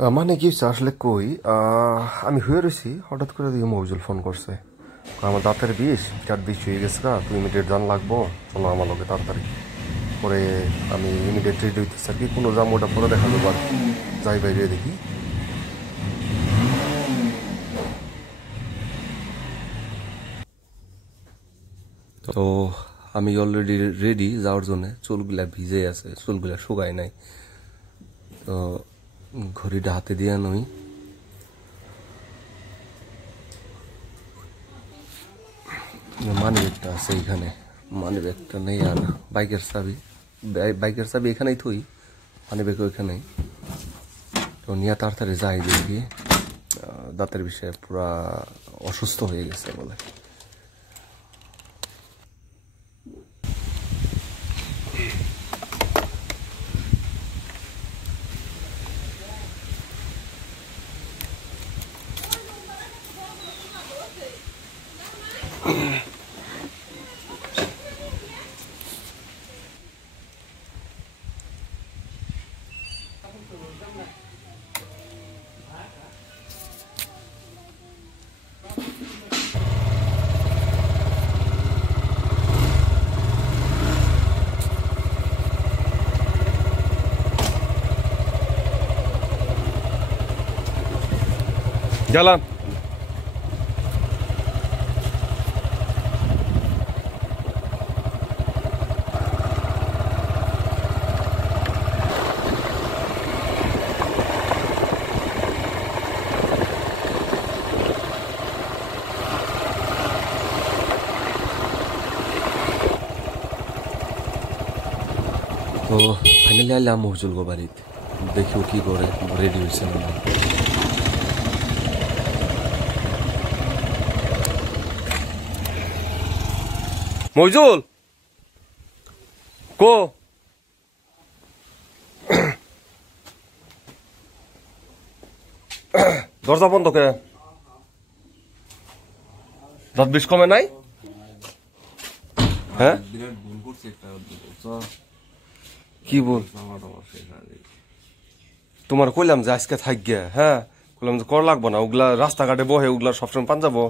মানে কি হচ্ছে আসলে কই আমি হয়ে রয়েছি হঠাৎ করে দিয়ে মফিজুল ফোন করছে আমার দাঁতের বিষ হয়ে গেছে গা তুই ইমিডিয়েট জান লাগবো চলো আমার লোকে তাড়াতাড়ি পরে আমি ইমিডিয়েট রেডি হইতেছি আর কি কোনো জাম ওটা পরে দেখা যাবো আর যাই বাইরে দেখি তো আমি অলরেডি রেডি যাওয়ার জন্য চুলগুলা ভিজে আছে চুলগুলা শুকায় নাই তো ঘড়িটা হাতে দিয়ে নই মানি ব্যাগটা আছে এখানে মানি ব্যাগটা নেই আর বাইকের চাবি এখানেই থই মানি ব্যাগ ওইখানেই তো নিয়ে তাড়াতাড়ি যাই দেখি দাঁতের বিষয়ে পুরা অসুস্থ হয়ে গেছে বলে গেলাম তো ফাইনালি আইলাম মফিজুল গো বাড়িতে দেখিও কি করে রেডি হয়েছে না মফিজুল কো দরজা বন্ধ কে দাঁত বিষ কমে নাই হ্যাঁ কি বল তোমার কইলাম যে আজকে থাক গিয়া হ্যাঁ কইলাম যে কর লাগবো না ওগুলা রাস্তাঘাটে বহে ওগুলা সবসময় পান যাবো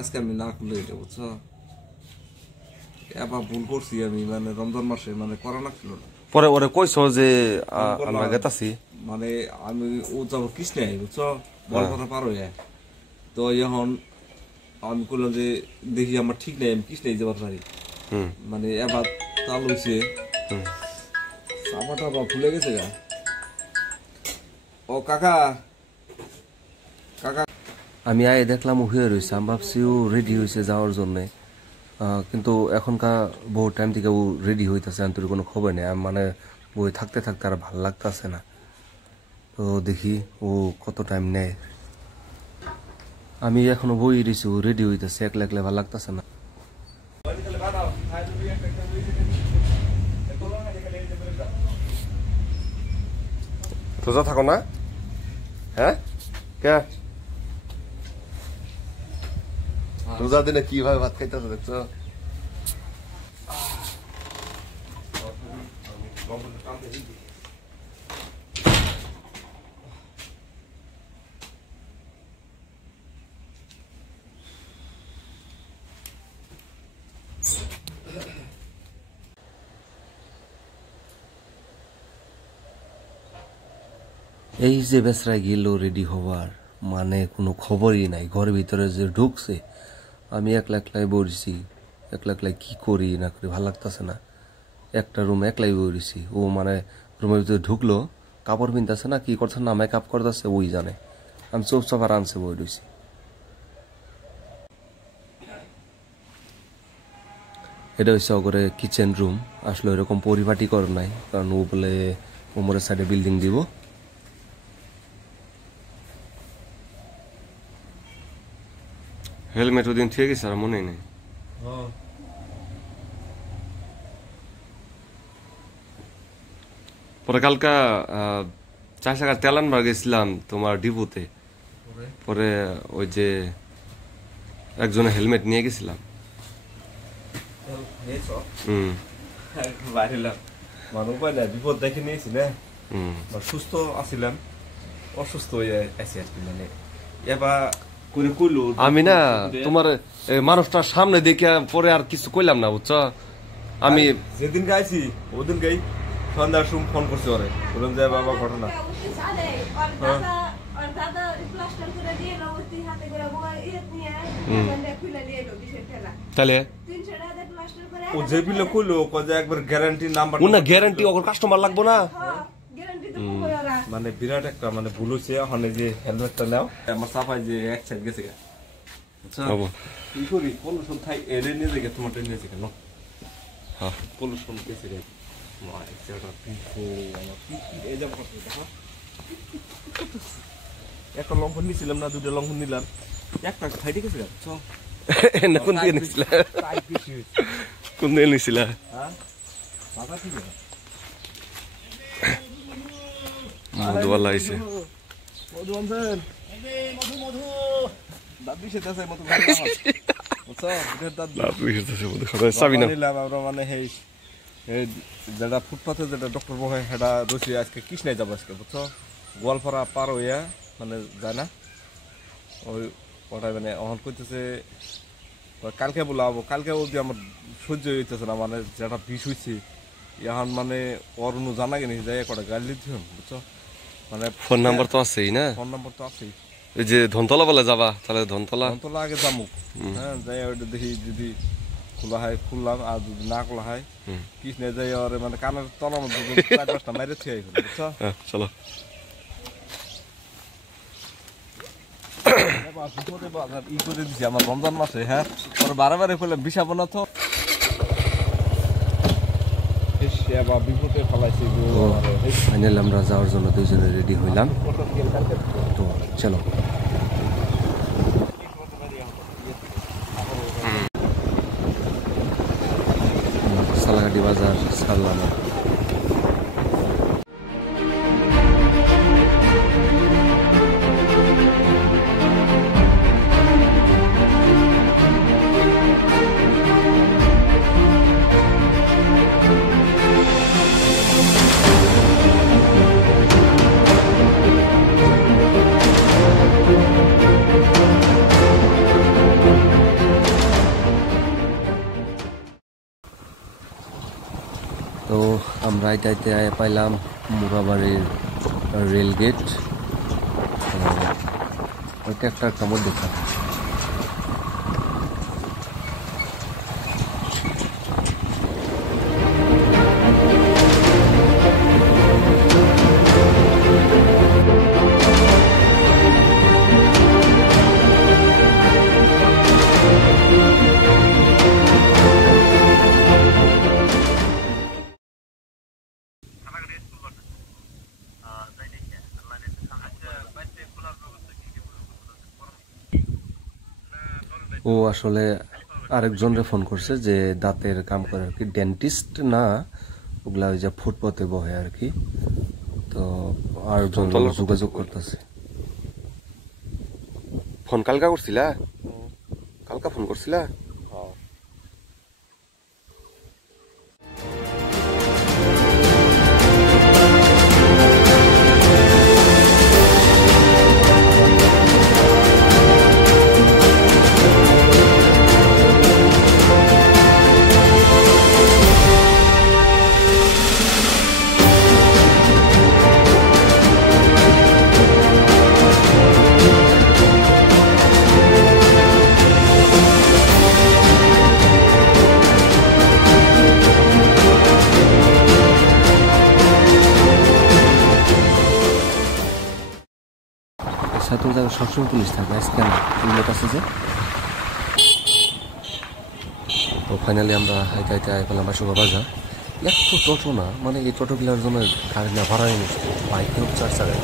আজকে আমি না খুলে এটা বুঝছো এবার ভুল করছি আমি মানে রমজান মাসে মানে করা লাগছিল না পরে ওরে কইছো যে আমরা গেতাছি মানে আমি ও যাবো কৃষ্ণে বুঝছো বল কথা পার হয়ে তো এখন আমি করলাম যে দেখি আমার ঠিক নাই আমি কৃষ্ণে যাবার পারি মানে এবার তাল হয়েছে চাপাটা বা ফুলে গেছে গা ও কাকা কাকা আমি আয় দেখলাম ও হয়ে রয়েছে আমি ভাবছি ও রেডি হয়েছে যাওয়ার জন্যে কিন্তু এখনকার বহু টাইম থেকে ও রেডি হইতেছে আমি তোর কোনো খবর নেই মানে বই থাকতে থাকতে আর ভালো লাগতেছে না তো দেখি ও কত টাইম নেয় আমি এখনো বই রয়েছি ও রেডি হইতেছে একলা একলা ভালো লাগতেছে না রোজা থাকো না হ্যাঁ কে রোজা দিনে কিভাবে ভাত খাইতেছো দেখছো এই যে বেসরায় গেল রেডি হওয়ার মানে কোনো খবরই নাই ঘরের ভিতরে যে ঢুকছে আমি একলা একলাই বসছি একলা একলাই কি করি না করি ভালো লাগতেছে না একটা রুম একলাই বসছি ও মানে রুমের ভিতরে ঢুকলো কাপড় পিনতেছে না কি করছে না মেকআপ করতেছে ওই জানে আমি চুপচাপ আরামসে বই রয়েছি এটা হচ্ছে ওগরে কিচেন রুম আসলে এরকম পরিপাটি কর নাই কারণ ও বলে ওমরের সাইডে বিল্ডিং দিব হেলমেট ওদিন ঠিক আছে আর মনে নেই পরে কালকা 4 টাকা তেল আনবার গেছিলাম তোমার ডিপোতে পরে ওই যে একজনের হেলমেট নিয়ে গেছিলাম বাইরেলাম মানে উপায় নাই বিপদ দেখে নিয়েছি না সুস্থ আছিলাম অসুস্থ হয়ে আছে আর কি মানে এবার করে কইলো আমি না তোমার মানুষটার সামনে দেখে পরে আর কিছু কইলাম না বুঝছো আমি যেদিন গাইছি ওদিন গাই সন্ধ্যার সময় ফোন করছে ওরে বললাম যে বাবা ঘটনা তাহলে ও যে বিলে কইলো যে একবার গ্যারান্টি নাম্বার না গ্যারান্টি ওর কাস্টমার লাগবো না মানে বিরাট একটা মানে ভুল হয়েছে ওখানে যে হেলমেটটা নাও আমার সাফাই যে এক সাইড গেছে আচ্ছা কি করি পলিউশন থাই এলে নিয়ে দেখে তোমার নিয়ে যেতে কেন হ্যাঁ পলিউশন গেছে রে মা একটা পিকো আমার এই যাব দেখো একটা লঙ্ঘন নিছিলাম না দুটো লঙ্ঘন নিলাম একটা খাইতে গেছে চল না কোন দিন নিছিলা কোন দিন নিছিলা হ্যাঁ মাথা ঠিক আছে মধু वाला আইছে মধু আনছেন মধু দাবি সেটাছে মধু বুঝছো বিরাট দাবি সেটাছে মধু খাবে চাবি না নিলাম আমরা মানে এই যেটা ফুটপাথে যেটা ডক্টর বহে সেটা রয়েছে আজকে কৃষ্ণায় যাবো আজকে বুঝছো গোয়ালপাড়া পার হইয়া মানে যায় না ওই ওটাই মানে অহন করতেছে কালকে বলাবো কালকে অবধি আমার সহ্য হইতেছে না মানে যেটা বিষ হয়েছে এখন মানে ওর অনু জানা গেনি যাই কটা গাড়ি লিখতে বুঝছো মানে ফোন নাম্বার তো আছেই না ফোন নাম্বার তো আছেই এই যে ধনতলা বলে যাবা তাহলে ধনতলা আগে যাবো হ্যাঁ যাই ওইটা দেখি যদি খোলা হয় খুললাম আর যদি না খোলা হয় কৃষ্ণে যাই ওর মানে কানের তলার মধ্যে 4-5টা মাইরে ছেড়ে বুঝছো চলো ই করে দিছি আমার রমজান মাসে হ্যাঁ ওর বারে করলাম বিষাবো না তো বিপদে ফেলাইছি ফাইনাল আমরা যাওয়ার জন্য দুইজনে রেডি হইলাম তো চলো সালাগাটি বাজার ছাড়লাম তো আমরা আইতে পাইলাম মুরাবাড়ির রেল গেট ওইটা একটা কামড় দেখা ও আসলে আরেকজনরে ফোন করছে যে দাঁতের কাম করে আর কি ডেন্টিস্ট না ওগুলা ওই যে ফুটপাতে বহে আর কি তো আরেকজন যোগাযোগ করতেছে ফোন কালকা করছিলা কালকা ফোন করছিলা তোর জায়গায় সবসময় পুলিশ থাকে আজকে কেন পুলিশ আছে যে তো ফাইনালি আমরা হাইতে পেলাম বাসুকা বাজার এত টোটো না মানে এই টোটোগুলোর জন্য গাড়ি না ভাড়া নিচ্ছে বাইকেও 4 চাকায়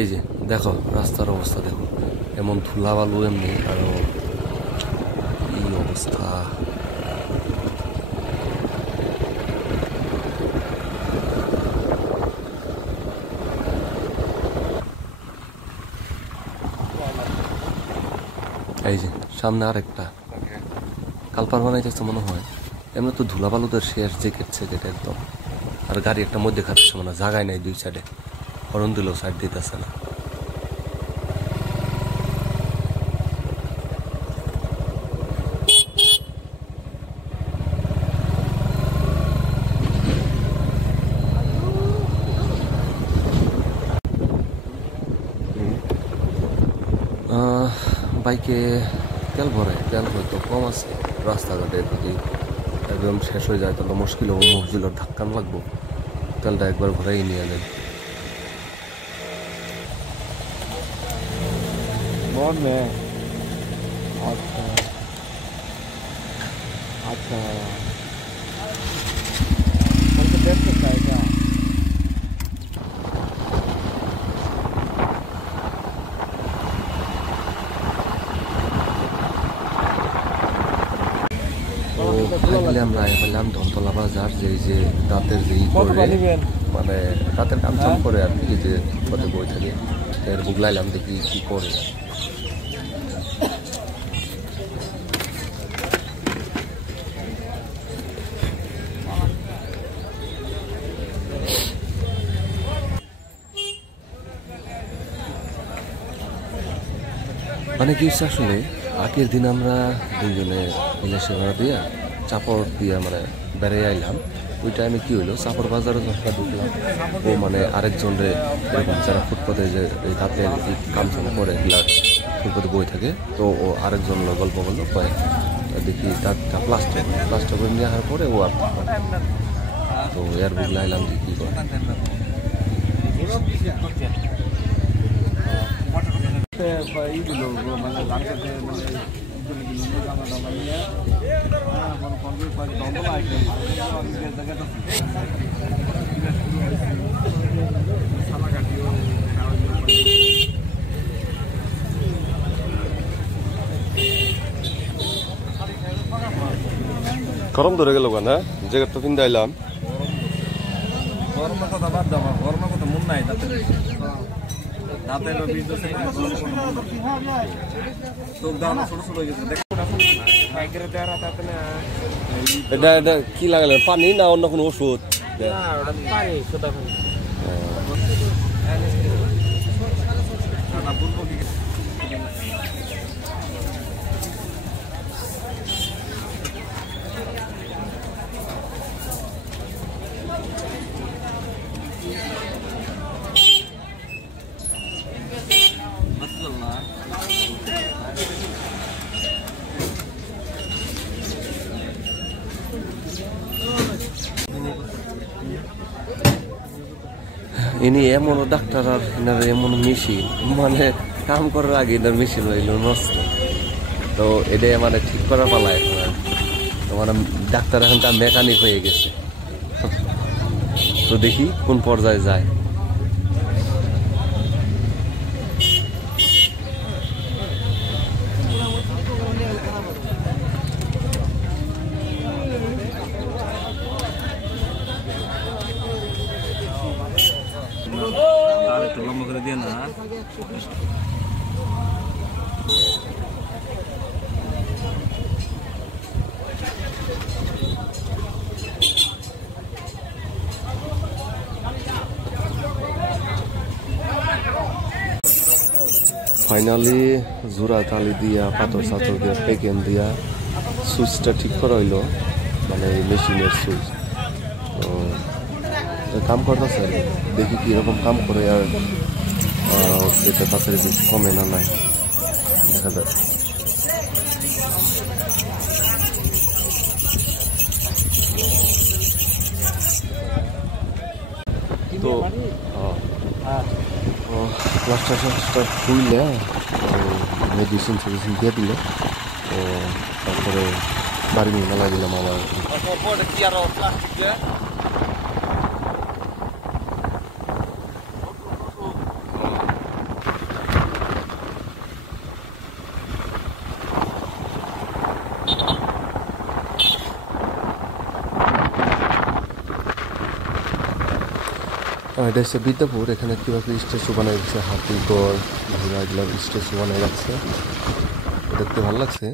এই যে দেখো রাস্তার অবস্থা দেখো এমন ধুলা বালু এমনি আরো কি অবস্থা এই যে সামনে আরেকটা কালপার বানাইতেছে মনে হয়। এমনি তো ধুলা বালুদের শেষ জ্যাকেট সেকেট একদম। আর গাড়ি একটা মধ্যে খাচ্ছে মানে জায়গায় নাই, দুই সাইডে হরন দিলেও সাইড দিতেছে না। বাইকে তেল ভরে, তেল হয়তো কম আছে, রাস্তাঘাটে যদি একদম শেষ হয়ে যায় তাহলে মুশকিল হবো, মসজিদের ধাক্কান লাগবো, তেলটা একবার ভরেই নিয়ে নেন। আচ্ছা আচ্ছা দেখতে চাই না। আমরা পেলাম ধনতলা বাজার, যে দাঁতের যে মানে দাঁতের কাম চাম করে আর কি, যে পথে বই থাকে এর বুগলাইলাম দেখি কি করে। মানে কি আসলে আগের দিন আমরা দুইজনে মিলে সেবা দিয়া চাপড় দিয়া মানে বেড়ে আইলাম। ওই টাইমে কি হইলো, চাপড় বাজারে যখন ঢুকলাম, ও মানে আরেকজনরে এরকম যারা ফুটপাতে যে এই দাঁতের কাম চাম করে এগুলা ফুটপাতে বই থাকে, তো ও আরেকজন গল্প করলো কয় দেখি দাঁতটা প্লাস্টার করে নিয়ে আসার পরে ও আর তো এর বুগলা আইলাম যে কি করে। গরম ধরে গেল না, জ্যাকেটটা পিন্ধে আইলাম। গরমের কথা বাদ দাও, গরমের কথা মন নাই, দাঁতের বীজ আছে না, চোখ দাও ছোট ছোট হয়ে গেছে। এটা এটা কি লাগালে, পানি না অন্য কোনো ওষুধ? ইনি এমন ডাক্তার আর এনার এমন মেশিন, মানে কাম করার আগে এনার মেশিন হইল নষ্ট, তো এটা মানে ঠিক করা পালায় তো মানে ডাক্তার এখন তার মেকানিক হয়ে গেছে। তো দেখি কোন পর্যায়ে যায়। লম্বা করে দিয়ে না, ফাইনালি জোড়া তালি দিয়া পাথর সাথর দিয়া পেকেন দিয়া সুইচটা ঠিক করা হইলো, মানে মেশিনের সুইচ। তো কাম করতেছে, দেখি কিরকম কাম করে আর এটা তাড়াতাড়ি বেশি কমে না নাই দেখা যায়। তো প্লাস্টার খুললে মেডিসিন ফেডিসিন দিয়ে দিল, তো তারপরে বাড়ি নিয়ে মেলা দিলাম আবার। এটা হচ্ছে বিদ্যাপুর, এখানে কীভাবে স্ট্যাচু বানাই রাখছে, হাতিগড় ঘোড়া এগুলো স্ট্যাচু বানাই রাখছে। তো দেখতে ভালো লাগছে।